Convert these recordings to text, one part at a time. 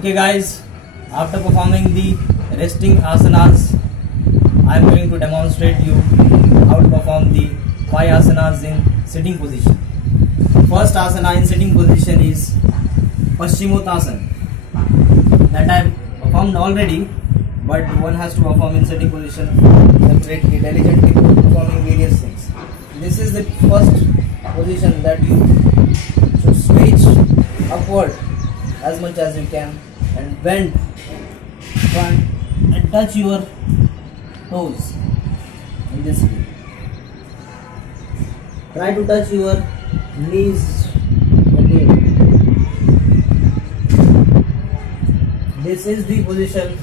Okay guys, after performing the resting asanas, I am going to demonstrate you how to perform the 5 asanas in sitting position. First asana in sitting position is Paschimottanasana. That I have performed already, but one has to perform in sitting position separately, diligently performing various things. This is the first position that you should stretch upward as much as you can and bend front and touch your toes in this way. Try to touch your knees again. This is the position,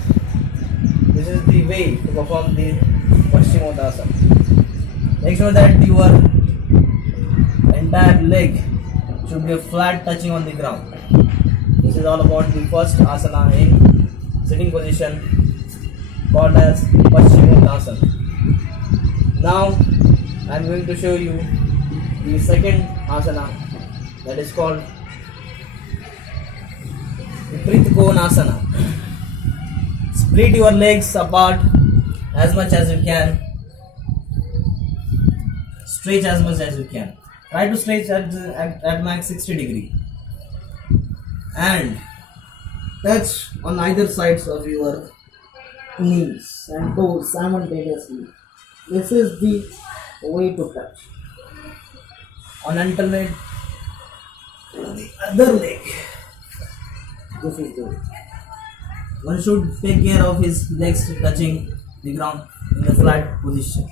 this is the way to perform the Paschimottanasana. Make sure that your entire leg should be flat touching on the ground. This is all about the first asana in sitting position called as Paschimottanasana. Now I am going to show you the second asana, that is called KONASANA. Split your legs apart as much as you can. Stretch as much as you can. Try to stretch at max 60 degree. And touch on either sides of your knees and toes simultaneously. This is the way to touch. On alternate the other leg. This is the way. One should take care of his legs touching the ground in the flat position.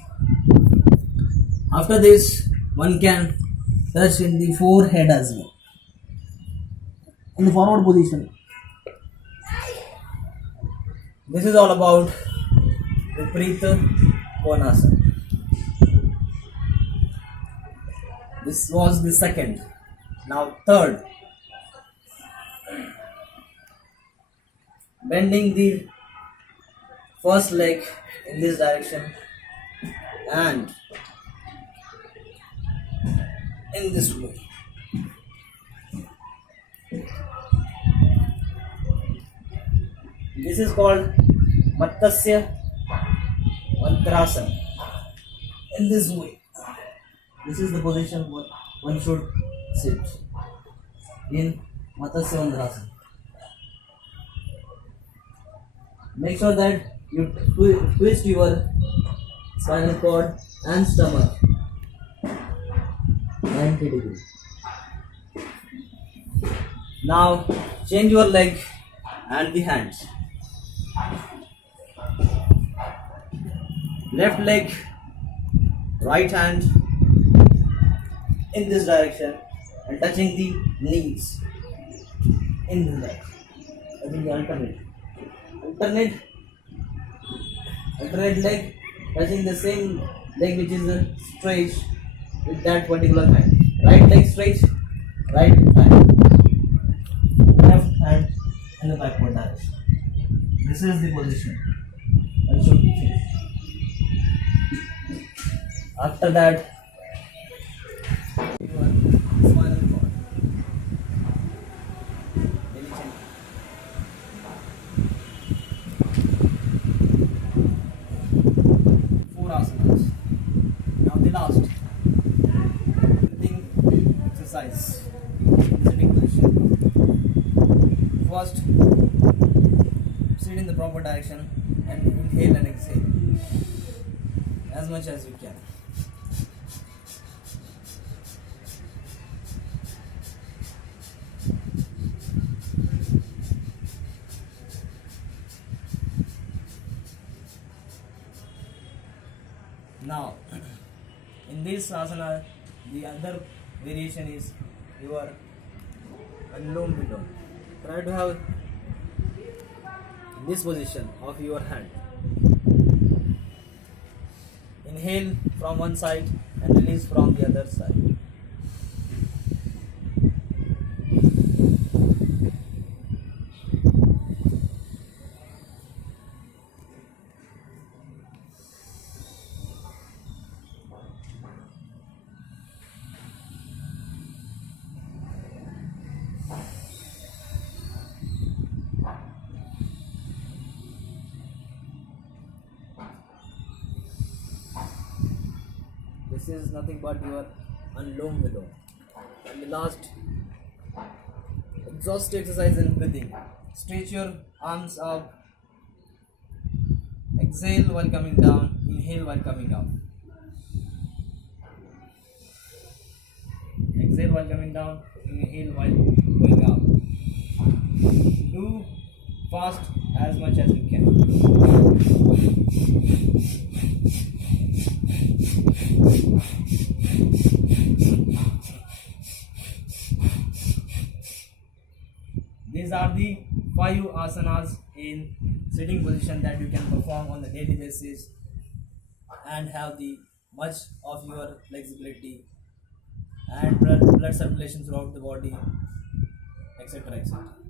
After this, one can touch in the forehead as well. In the forward position. This is all about the KONASANA. This was the second. Now third. Bending the first leg in this direction and in this way. This is called Matsyendrasana. In this way. This is the position one should sit in Matsyendrasana. Make sure that you twist your spinal cord and stomach 90 degrees. Now change your leg and the hands. Left leg, right hand in this direction and touching the knees in this direction. I think the alternate leg touching the same leg which is straight with that particular hand. Right leg straight, right hand, left hand in the backward direction. This is the position that should be changed. After that, your spinal cord. Very gently. 4 asanas. Now the last breathing exercise. Sitting position. First, sit in the proper direction and inhale and exhale as much as you can. Now, in this asana, the other variation is your Anlom vilom. Try to have this position of your hand. Inhale from one side and release from the other side. This is nothing but your Anlom vilom. And the last exhaustive exercise in breathing. Stretch your arms up. Exhale while coming down. Inhale while coming up. Exhale while coming down. Inhale while going up. Do fast as much as you can. These are the 5 asanas in sitting position that you can perform on a daily basis and have the much of your flexibility and blood circulation throughout the body, etc., etc.